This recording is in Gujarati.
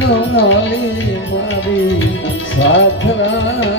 નો નાલી મારી સાથરા